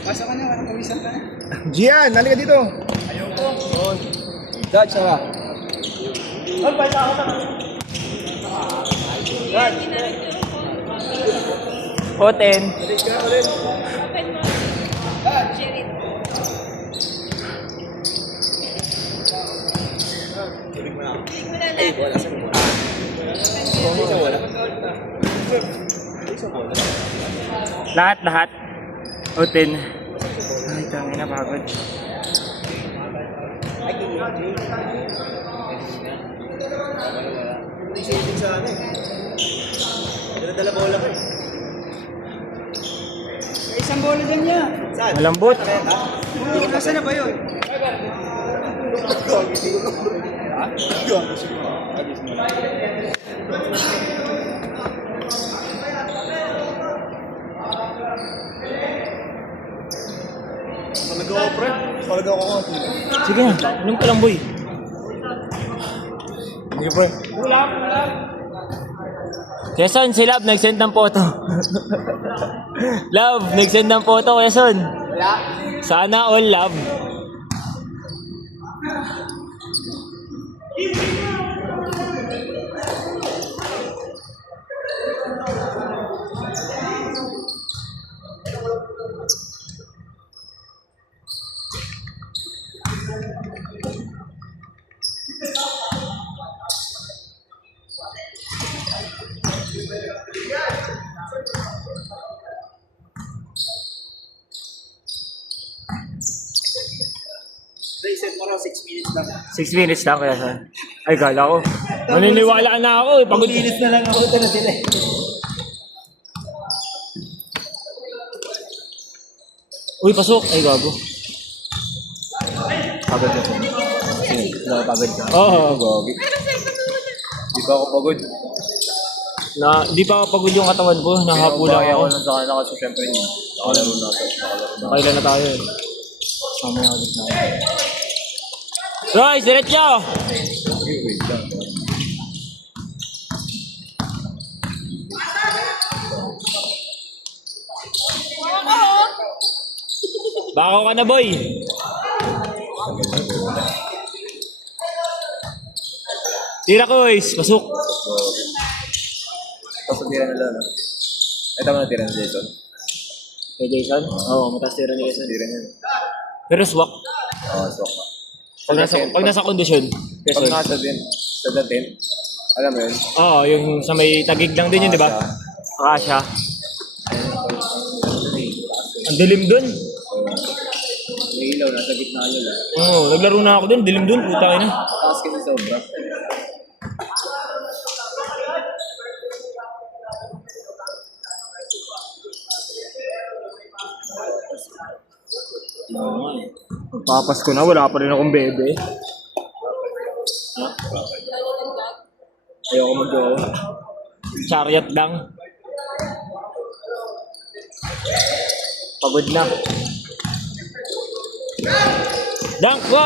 Pasok ka na, parang pawisan ka na. Gian, halika dito. Ayoko. Dad, siya ka. Ang paisa ako na. Dad. Oten. Balik ka ulit. Dad. Balik mo na. Ay, Wala sa mo. Wala. Lahat. Oten. Ay, tangin na pagod. Hindi siya ibig sa ano eh. Dala bola ko eh. May isang bola dyan niya. Saan? Malambot. Nasaan na ba yun? Talaga ako, pre. Talaga ako. Sige na, anong ka lang, boy? Sige, pre. Quezon, si Love nag-send ng photo. Love, nag-send ng photo, Quezon. Wala. Sana all love. Reset mo raw, 6 minutes lang. 6 minutes lang, Quezon. Ay, gala ko. Maniniwala na ako. Pagod. Minutes na lang ako. Ito na sila eh. Uy, pasok. Ay, gago. Pagod ka. Pagod ka. Oo. Gogi. Di ba ako pagod? Di pa pagod yung katawan ko. Nahapulang Kaya ako. ako lang sa kanila kasi syempre nakalaro natin. Kailan na tayo eh. Mamaya ulit na. Royce, diretso! Wait lang. Bakaw ka na, boy. Tira ko, Royce. Pasok. Tapos tira nila, no? Ito mo na tira ni Jason. Kay Jason? Oo, mataas tira ni Jason. Tira niya. Pero swak. Oo, so ka. Pag nasa kondisyon. Pag Quezon. nasa din, sa datin, alam mo yun? Oo, yung sa may tagig lang din yun, di ba? Akasya. Ang dilim dun. May ilaw, nasa gitna nyo lang. Oo, naglaro na ako dun. Dilim dun. Puta na. Taas kasi sobra. Papas ko na. Wala pa rin akong bebe. Ayoko mag-gawa. Chariot lang. Pagod na. Dunk ko!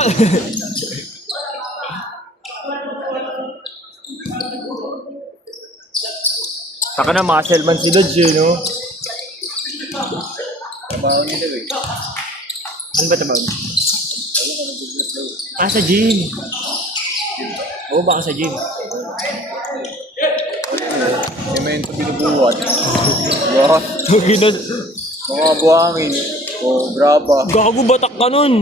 Saka na muscle man si Dodge yun, no? Trabaho nila eh. Ano ba tabawag? Sa gym. Oo, baka sa gym. Semento binubuhat. Diba? Ginas... Mga buhangin. O, graba. Gago, batak ka nun.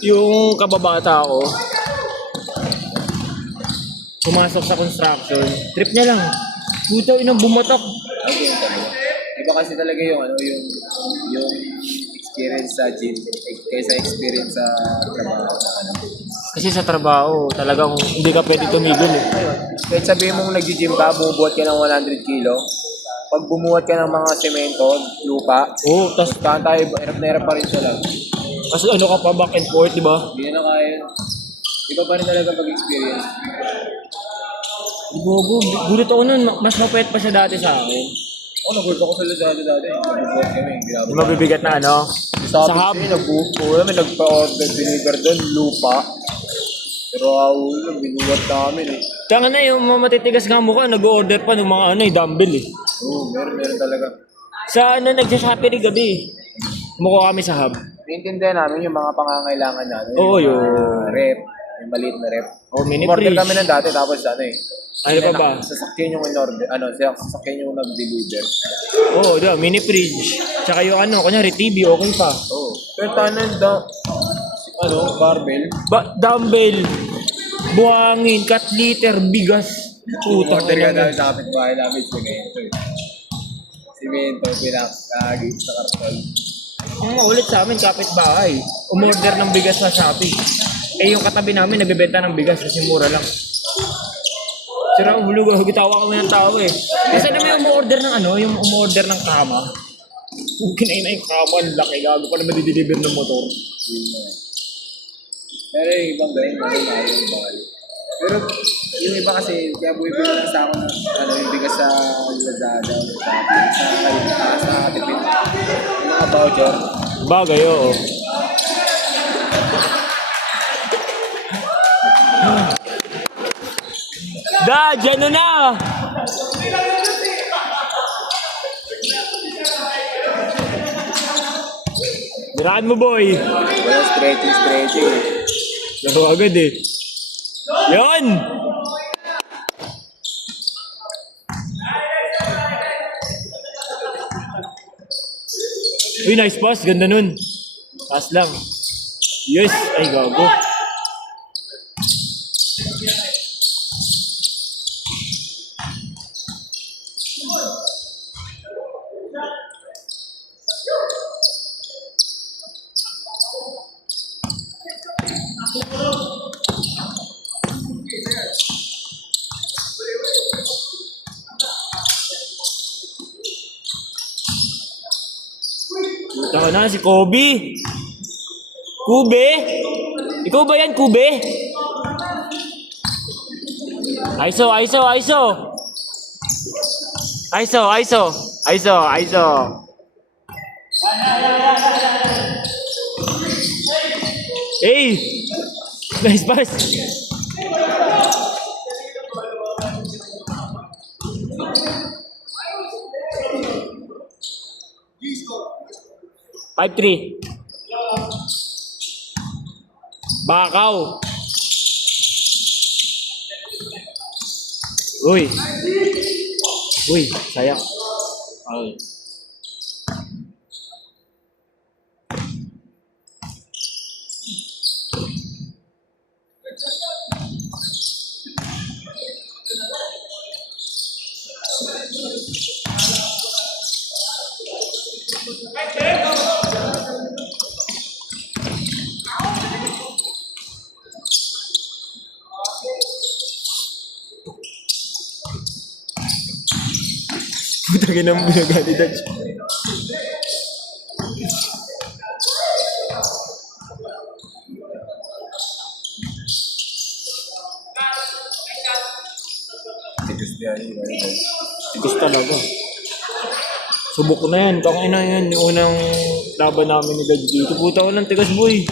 Yung kababata ko, pumasok sa construction, trip niya lang. Puta, inang bumatak. Okay, talaga. Iba kasi talaga yung ano, yung experience sa gym kaysa experience sa trabaho na ano. Kasi sa trabaho, talagang hindi ka pwede tumigil eh. Kahit sabihin mong nag-gym ka, bumubuhat ka ng 100 kilo, pag bumuhat ka ng mga semento, lupa, Oo, tas tahan tayo, hirap na hirap pa rin siya lang. kasi ano ka pa, back and forth, di ba? Hindi na kaya. Iba pa rin talaga pag-experience. Gogo, gulit ako nun, mas mapait pa siya dati sa akin. Ako, nag-work ako sa Lazada dati. Nag-work kami. Yung mabibigat na ano, Sa sa hub. hub. Nagpa-order, deliver doon, lupa. Pero binuhat namin eh. Tanga na yung mga matitigas nga mukha, nag-order pa ng mga dumbbell eh. Oo, meron talaga. Sa nag-shopee rin gabi. Mukha kami sa hub. Naiintindihan namin yung mga pangangailangan namin. Oo, yung yun. mga rep, yung maliit na rep. Oh, mini Order fridge. kami ng dati tapos Ano pa ba? Sasakyan yung in-order, sasakyan yung nag-deliver. Oo, mini fridge. Tsaka yung kunyari TV, okay pa. Oo. Pero tanan barbell. Dumbbell, buhangin, cut liter, bigas. Puta Order ka ka namin sa kapitbahay namin, simento eh. Simento, pinakagit sa karton. Ang ulit sa amin, kapitbahay. Umorder ng bigas sa Shopee. Eh yung katabi namin, nagbebenta ng bigas kasi mura lang. Sira, hulog, gitawa kami ng tao eh. Kasi naman yung umorder ng yung umorder ng kama. Kinain na yung kama, ang laki, gago pa naman dideliver ng motor. Pero yung ibang gawin, yung bahal. Pero yung iba kasi, kaya bumibili kasi ako ng yung bigas sa Lazada, sa tipid. Yung mga voucher. Bagay, oo. Dyan na! Biraan mo, boy. Well, stretching. Laro agad eh. Yun! Uy, nice pass. Ganda nun. Pass lang. Yes! Ay, gago. Taka na, si Kobe. Kube? Ikaw ba yan, Kube? Aiso. Hey! Nice pass. Five, 3. Bakaw. Uy, sayang. Ay. Putangin ang binagalidad siya. Tigas niya yun. Tigas talaga. Subok na yan. Tangina yan. Yung unang laban namin ni Dad dito. Puta ko ng tigas, boy.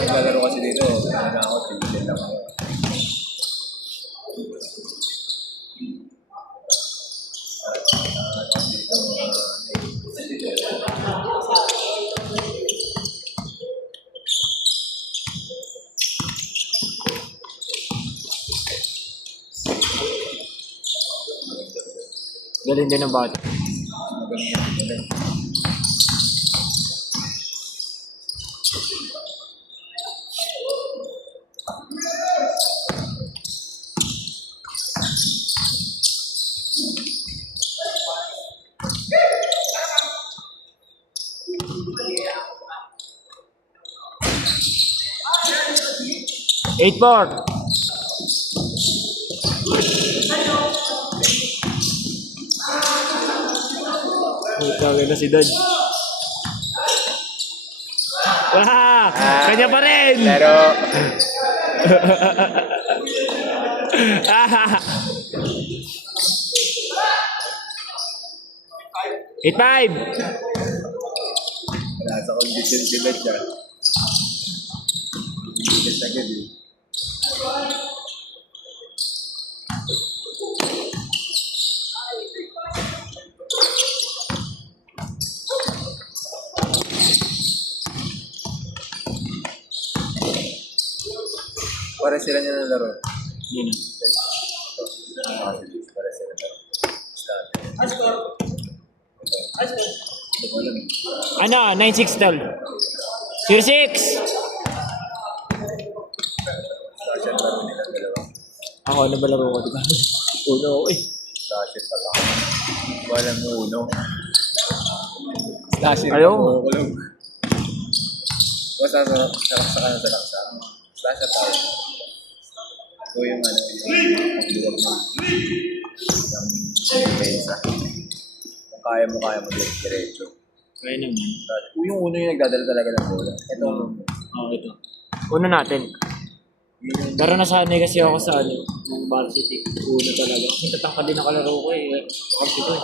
Ang lalaro kasi dito, ako, tigil lang ako. Galing din ang bata. Eight four. Tawag na si Dad. Wah! Kanya pa rin! Pero, Eight five. nasa condition sila siya. Tigas agad eh. Para sila niya ng laro. Yun na. Para sila laro. Hindi ko alam. Ano, 9-6 tol. 0-6! Sasha laro nila dalawa. Ako, ano ba laro ko? Diba? Uno ako eh. Sasha pa lang. Walang uno. Sasha Ayaw. kulong. Basta sa laksa. Sasha pa. So yung ano, yung pagbuwag mo. Yung pensa. Kung kaya mo diretso. Kaya naman. Yung uno yung nagdadala talaga ng bola. Ito. Ito. Una natin. Pero nasanay kasi ako sa ano, ng varsity. Una talaga. Kasi tatangka din ang kalaro ko eh. Kasi ko eh.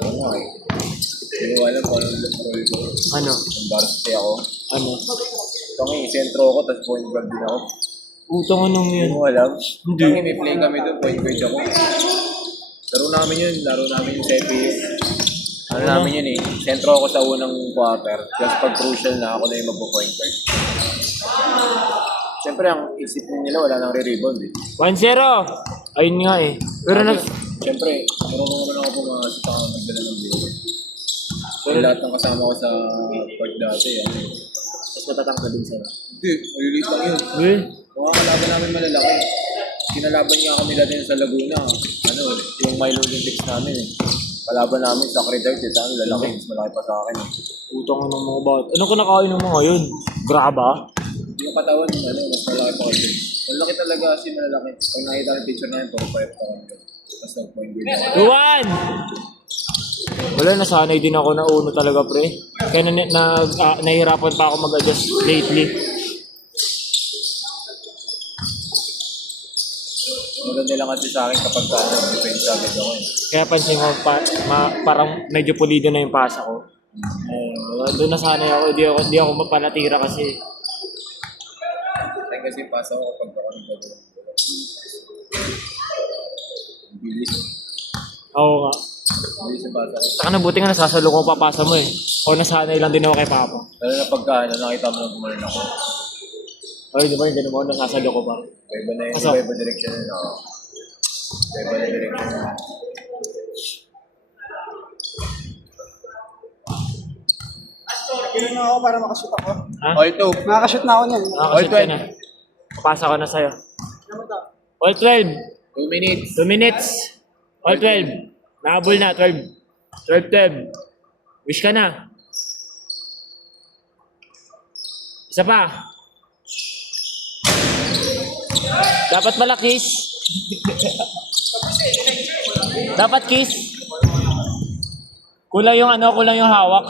Oo nga eh. Hindi ko alam kung anong role ko. Ano? Ang varsity ako. Ano? Ito nga sentro ako, tapos point guard din ako. Utang anong Hindi yun. mo alam. Hindi. Kasi may play kami doon, point guard ako. Laro namin yung CPU. Ano namin yun eh. Sentro ako sa unang quarter. Tapos pag crucial na ako na yung magpo-point guard. Siyempre ang isip nila wala nang re-rebound eh. 1-0! Ayun nga eh. Pero Siyempre, marunong naman ako pumasok ako magdala ng bola. Pero lahat ng kasama ko sa court dati, ano eh. Tapos matatangka din sa'yo. Hindi, maliliit lang yun. Eh? Mga kalaban namin malalaki. Kinalaban nga kami dati sa Laguna. Ano, yung Milo Olympics namin eh. Kalaban namin sa Credite, ano, lalaki. Mas malaki pa sa akin eh. Utang ng mga bata. Ano kinakain ng mga yun? Graba? Yung katawan, ano, mas malaki pa kasi. Malaki talaga kasi malalaki. Pag nakita ng picture namin, puro 5 pa kami. Tapos nag-point guard ako. Duwan! Wala, nasanay din ako na uno talaga pre. Kaya nahihirapan pa ako mag-adjust lately. Maganda lang kasi sa akin kapag defense agad ako eh. Kaya pansin ko, parang medyo pulido na yung pasa ko. Doon nasanay ako, di ako mapanatira kasi. Kasi pasa ako kapag ako nagdadala. Bilis. Oo nga. Bilis yung pasa ko. Saka nabuti nga nasasalo ko papasa mo eh. O nasanay lang din ako kay Papa. Lalo na pagka nakita mo na gumalan ako. Ay, di ba yung ganun mo, nasasalo ko pa. Iba na yun, Aso? iba direction yun ako. Iba na direction yun. Kailan na ako para makashoot ako? Ha? All 2. Makakashoot na ako niyan. Nakakashoot ka na. Papasa ko na sa'yo. All 12. 2 minutes. 2 minutes. All 12. Nahabol na, 12. 12. Wish ka na. Isa pa. Dapat malakis. Dapat kiss. Kulang yung ano, kulang yung hawak.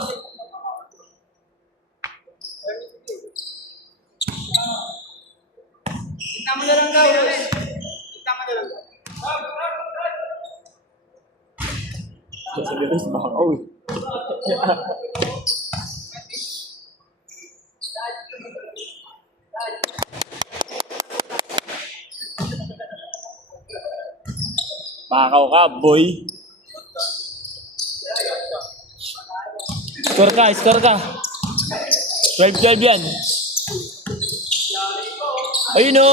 Kita mo na lang daw. Kita mo na lang. Sabi ko sa baka, uy. Bakaw ka, boy. Score ka. 12-12 yan. Ayun o.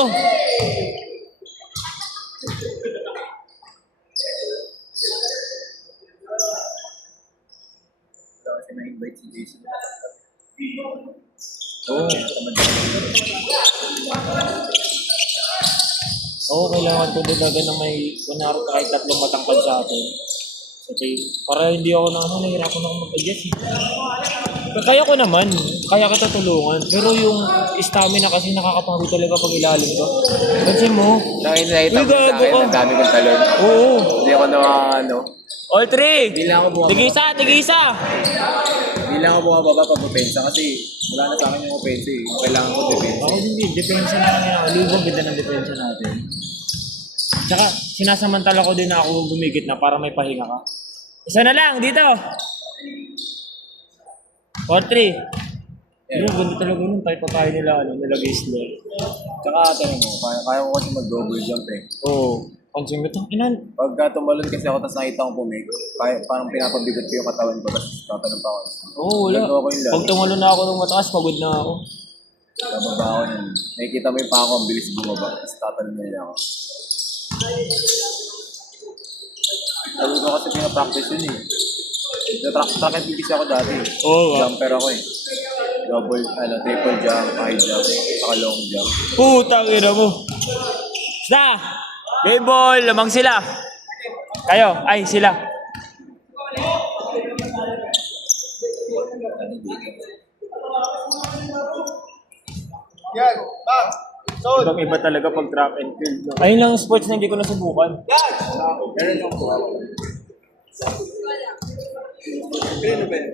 Kasi na-invite si Jason. Oo, kailangan ko din agad ng may kunwari kahit tatlong matangkad sa atin. Okay. Para hindi ako nahihirapan ako mag-adjust eh. Kaya ko naman, kaya kita tulungan. Pero yung stamina kasi nakakapagod talaga pag ilalim ko. Kasi mo, Nakita mo Uy, sa gago akin, ka. ang dami kong talon. oo. Hindi ako na ano. All three! Hindi lang ako bumababa. Tigisa! Hindi lang ako bumababa pag opensa kasi wala na sa akin yung opensa eh. Kailangan ko defense. Ako hindi, depensa na kami ako. Lubog ganda ng depensa natin. Tsaka, sinasamantala ko din na ako gumigit na para may pahinga ka. Isa na lang, dito! 4-3. Yun, ganda talaga nun. Tayo pa tayo nila, nilagay slow. Tsaka tanong mo, kaya ko kasi mag-double jump eh. Oo. Pansin ko ito, inan. Pagka tumalon kasi ako tapos nakita kong pumig, kaya parang pinapabigot ko yung katawan ko tapos tatanong pa ako. Oo, wala. Nagawa ko yung Pag tumalo na ako ng mataas, pagod na ako. Bababa ako nun. Nakikita mo yung pako, ang bilis bumaba. Tapos tatanong nila ako. Sabi ko kasi pinapractice yun eh. Track and field kasi ako dati. Oo. Jumper ako eh. Triple jump, high jump, saka long jump. Putang ina mo. Basta! Game ball! Lamang sila. Kayo. Ay, sila. Yan. Back. Sold. Ibang iba talaga pag track and field. No? Ayun lang ang sports na hindi ko nasubukan. Yan. Meron yung kuha. Green ba yan?